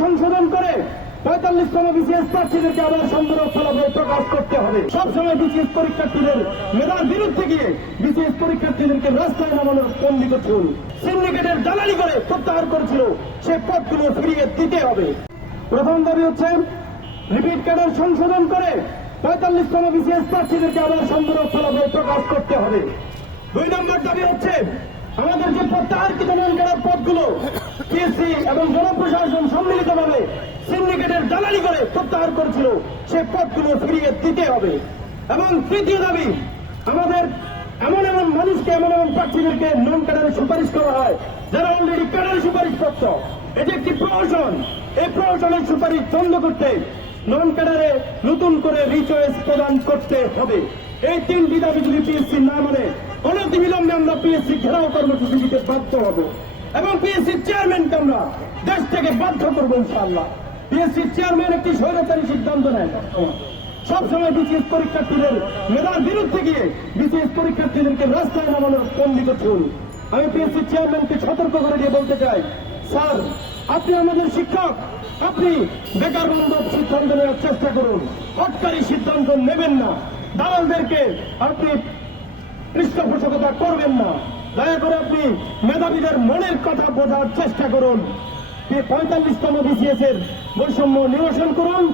সংশোধন করে 45তম বিসিএস প্রার্থীদেরকে আবার সম্পূরক ফলাফল প্রকাশ করতে হবে। সবসময় বিসিএস পরীক্ষার্থীদের মেধার বিরুদ্ধে গিয়ে বিসিএস পরীক্ষার্থীদেরকে রাস্তায় নামানোর পন্ডিত চুল সিন্ডিকেটের দালালি করে প্রত্যাহার করেছিল, সে পদগুলো ফিরিয়ে দিতে হবে। প্রথম দাবি হচ্ছে রিপিট ক্যাডার সংশোধন করে 45তম বিসিএস প্রার্থীদেরকে আবার সম্পূরক ফলাফল প্রকাশ করতে হবে। 2 নম্বর দাবি হচ্ছে আমাদের যে প্রত্যাহারকৃত নন ক্যাডার পদগুলো পিএসসি এবং জনপ্রশাসন সম্মিলিতভাবে সিন্ডিকেটের দালালি করে প্রত্যাহার করেছিল, সে পদগুলো ফিরিয়ে দিতে হবে। এবং তৃতীয় দাবি আমাদের এমন এমন মানুষকে এমন প্রার্থীদেরকে নন ক্যাডারে সুপারিশ করা হয় যারা অলরেডি ক্যাডারে সুপারিশপ্রাপ্ত। এটি একটি প্রহসন, এই প্রহসনের সুপারিশ বন্ধ করতে নন ক্যাডারে নতুন করে রিচয়েস প্রদান করতে হবে। এই 3টি দাবি যদি পিএসসি না মানে অনতিবিলম্বে আমরা পিএসসি ঘেরাও কর্মসূচি দিতে বাধ্য হব এবং পিএসসির চেয়ারম্যানকে আমরা দেশ থেকে বাধ্য করবো ইনশাআল্লাহ। পিএসসির চেয়ারম্যান একটি স্বৈরাচারী সিদ্ধান্ত নেয়, সবসময় বিসিএস পরীক্ষার্থীদের মেধার বিরুদ্ধে গিয়ে বিসিএস পরীক্ষার্থীদেরকে রাস্তায় নামানোর পন্ডিত চুল। আমি পিএসসির চেয়ারম্যানকে সতর্ক করে দিয়ে বলতে চাই, স্যার আপনি আমাদের শিক্ষক, আপনি বেকার বান্ধব সিদ্ধান্ত নেওয়ার চেষ্টা করুন, হটকারী সিদ্ধান্ত নেবেন না, দালালদেরকে আপনি পৃষ্ঠপোষকতা করবেন না। দয়া করে আপনি মেধাবীদের মনের কথা বোঝার চেষ্টা করুন। 45তম বিসিএস এর বৈষম্য নিরসন করুন।